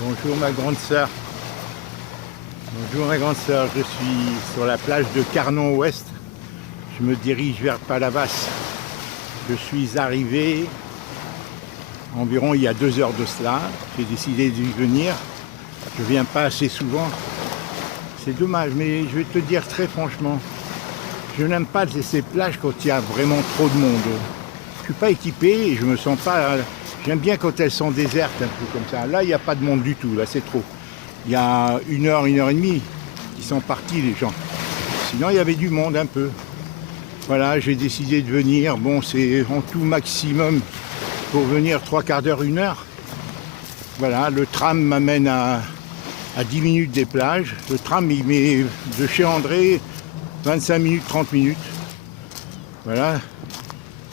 Bonjour ma grande sœur. Bonjour ma grande sœur, je suis sur la plage de Carnon-Ouest. Je me dirige vers Palavas. Je suis arrivé environ il y a 2 heures de cela. J'ai décidé d'y venir. Je ne viens pas assez souvent. C'est dommage, mais je vais te dire très franchement, je n'aime pas ces plages quand il y a vraiment trop de monde. Je ne suis pas équipé et je me sens pas... J'aime bien quand elles sont désertes, un peu comme ça. Là, il n'y a pas de monde du tout, là, c'est trop. Il y a 1 heure et demie, ils sont partis, les gens. Sinon, il y avait du monde, un peu. Voilà, j'ai décidé de venir. Bon, c'est en tout maximum pour venir 3/4 d'heure, 1 heure. Voilà, le tram m'amène à 10 minutes des plages. Le tram, il met de chez André 25 minutes, 30 minutes. Voilà.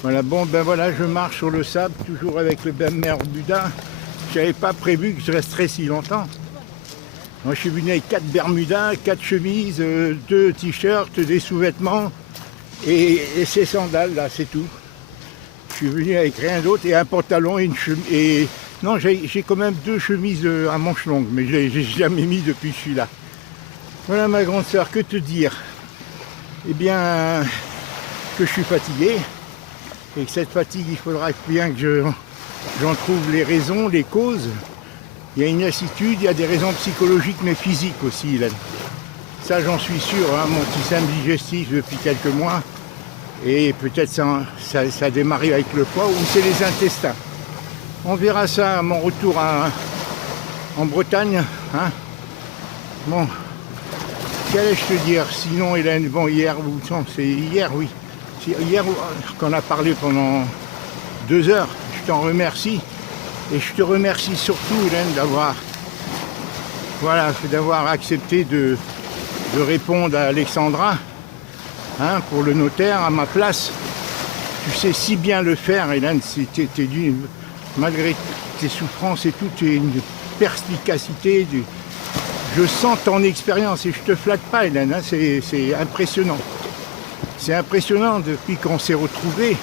Voilà, bon, ben voilà, je marche sur le sable, toujours avec le Bermuda. Je n'avais pas prévu que je resterais si longtemps. Moi, je suis venu avec 4 Bermudas, 4 chemises, 2 t-shirts, des sous-vêtements et ces sandales, là, c'est tout. Je suis venu avec rien d'autre et un pantalon et une chemise. Non, j'ai quand même 2 chemises à manches longues, mais je n'ai jamais mis depuis que je suis là. Voilà, ma grande sœur, que te dire? Eh bien, que je suis fatigué. Et que cette fatigue, il faudra bien que j'en trouve les raisons, les causes. Il y a une lassitude, il y a des raisons psychologiques mais physiques aussi, Hélène. Ça, j'en suis sûr, hein, mon système digestif depuis quelques mois. Et peut-être ça a démarré avec le poids ou c'est les intestins. On verra ça à mon retour en Bretagne. Hein. Bon, qu'allais-je te dire? Sinon, Hélène, bon, hier, c'est hier, oui. Hier, qu'on a parlé pendant 2 heures, je t'en remercie. Et je te remercie surtout, Hélène, d'avoir accepté de répondre à Alexandra, hein, pour le notaire, à ma place. Tu sais si bien le faire, Hélène, malgré tes souffrances et tout, tu es une perspicacité. Je sens ton expérience et je te flatte pas, Hélène, hein, c'est impressionnant. C'est impressionnant depuis qu'on s'est retrouvés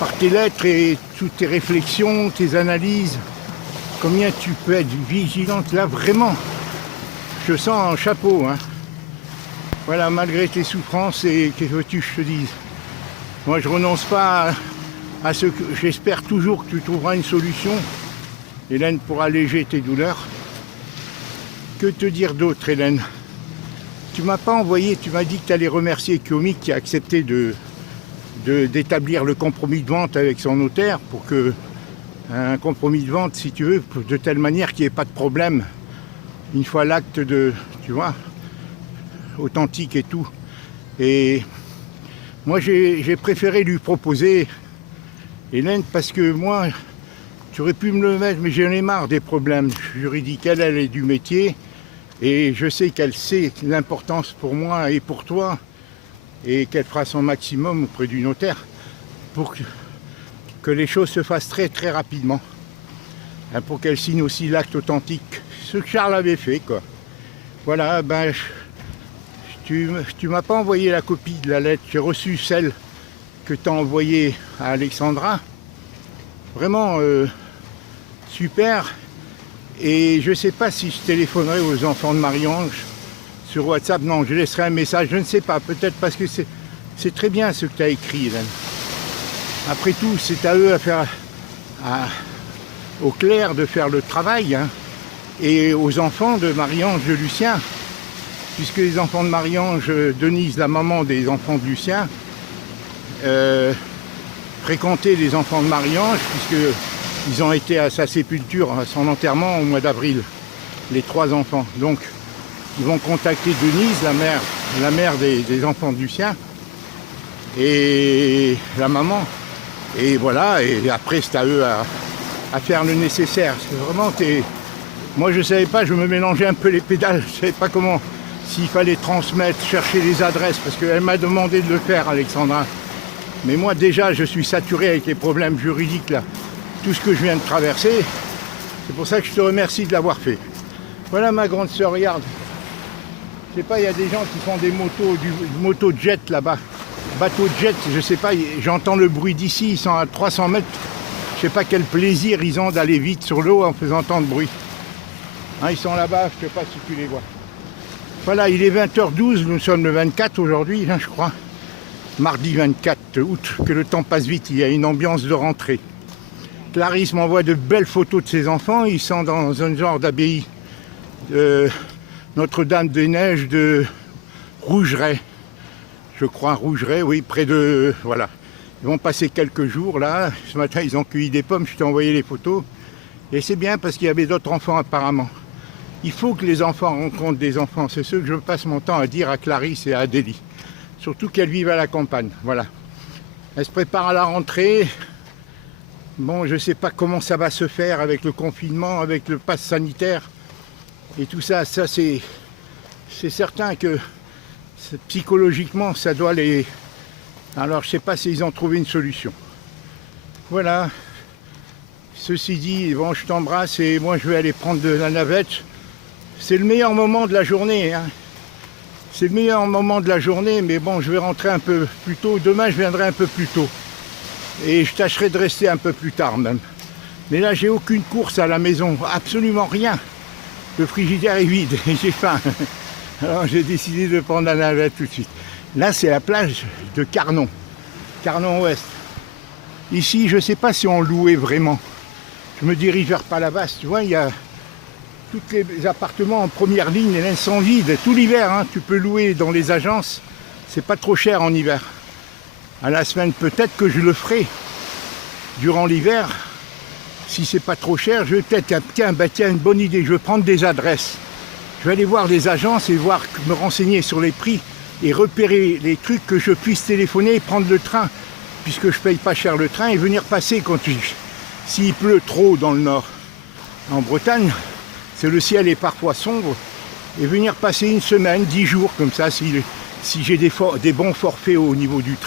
par tes lettres et toutes tes réflexions, tes analyses. Combien tu peux être vigilante là, vraiment. Je sens un chapeau. Hein. Voilà, malgré tes souffrances et qu'est-ce que veux-tu que je te dise. Moi, je renonce pas à ce que... J'espère toujours que tu trouveras une solution, Hélène, pour alléger tes douleurs. Que te dire d'autre, Hélène? Tu m'as pas envoyé, tu m'as dit que tu allais remercier Kiomi qui a accepté d'établir le compromis de vente avec son notaire pour que un compromis de vente, si tu veux, de telle manière qu'il n'y ait pas de problème une fois l'acte tu vois, authentique et tout. Et moi j'ai préféré lui proposer, Hélène, parce que moi, tu aurais pu me le mettre, mais j'en ai marre des problèmes juridiques. Elle est du métier. Et je sais qu'elle sait l'importance pour moi et pour toi et qu'elle fera son maximum auprès du notaire pour que les choses se fassent très très rapidement. Hein, pour qu'elle signe aussi l'acte authentique, ce que Charles avait fait, quoi. Voilà, ben, tu m'as pas envoyé la copie de la lettre, j'ai reçu celle que tu as envoyée à Alexandra. Vraiment super. Et je ne sais pas si je téléphonerai aux enfants de Marie-Ange sur WhatsApp. Non, je laisserai un message, je ne sais pas. Peut-être parce que c'est très bien ce que tu as écrit, Hélène. Après tout, c'est à eux à faire, au clair de faire le travail. Hein, et aux enfants de Marie-Ange de Lucien. Puisque les enfants de Marie-Ange, Denise, la maman des enfants de Lucien, fréquentaient les enfants de Marie-Ange, puisque... Ils ont été à sa sépulture, à son enterrement au mois d'avril, les 3 enfants. Donc, ils vont contacter Denise, la mère des enfants de Lucien, et la maman. Et voilà, et après, c'est à eux à faire le nécessaire. C'est vraiment, moi, je ne savais pas, je me mélangeais un peu les pédales. Je ne savais pas comment, s'il fallait transmettre, chercher les adresses, parce qu'elle m'a demandé de le faire, Alexandra. Mais moi, déjà, je suis saturé avec les problèmes juridiques, là. Tout ce que je viens de traverser, c'est pour ça que je te remercie de l'avoir fait. Voilà ma grande sœur, regarde. Je sais pas, il y a des gens qui font des motos, du moto-jet là-bas. Bateau-jet, je sais pas, j'entends le bruit d'ici, ils sont à 300 mètres. Je sais pas quel plaisir ils ont d'aller vite sur l'eau en faisant tant de bruit. Hein, ils sont là-bas, je ne sais pas si tu les vois. Voilà, il est 20h12, nous sommes le 24 aujourd'hui, hein, je crois. Mardi 24 août, que le temps passe vite, il y a une ambiance de rentrée. Clarisse m'envoie de belles photos de ses enfants, ils sont dans un genre d'abbaye de Notre-Dame-des-Neiges de Rougeret. Je crois Rougeret, oui, près de... Voilà. Ils vont passer quelques jours là. Ce matin, ils ont cueilli des pommes, je t'ai envoyé les photos. Et c'est bien parce qu'il y avait d'autres enfants apparemment. Il faut que les enfants rencontrent des enfants. C'est ce que je passe mon temps à dire à Clarisse et à Adélie. Surtout qu'elles vivent à la campagne. Voilà. Elles se préparent à la rentrée. Bon, je ne sais pas comment ça va se faire avec le confinement, avec le pass sanitaire. Et tout ça, c'est certain que psychologiquement, ça doit les... Alors, je ne sais pas s'ils ont trouvé une solution. Voilà. Ceci dit, bon, je t'embrasse et moi, je vais aller prendre de la navette. C'est le meilleur moment de la journée. Hein. C'est le meilleur moment de la journée, mais bon, je vais rentrer un peu plus tôt. Demain, je viendrai un peu plus tôt. Et je tâcherai de rester un peu plus tard même. Mais là, j'ai aucune course à la maison. Absolument rien. Le frigidaire est vide et j'ai faim. Alors, j'ai décidé de prendre la navette tout de suite. Là, c'est la plage de Carnon. Carnon Ouest. Ici, je ne sais pas si on louait vraiment. Je me dirige vers Palavas. Tu vois, il y a... Tous les appartements en première ligne, ils sont vides. Tout l'hiver, hein, tu peux louer dans les agences. C'est pas trop cher en hiver. À la semaine, peut-être que je le ferai. Durant l'hiver, si c'est pas trop cher, je vais peut-être... Tiens, une bonne idée. Je vais prendre des adresses. Je vais aller voir les agences et me renseigner sur les prix et repérer les trucs que je puisse téléphoner et prendre le train, puisque je paye pas cher le train, et venir passer s'il pleut trop dans le nord. En Bretagne, le ciel est parfois sombre, et venir passer une semaine, 10 jours comme ça, si j'ai des bons forfaits au niveau du train.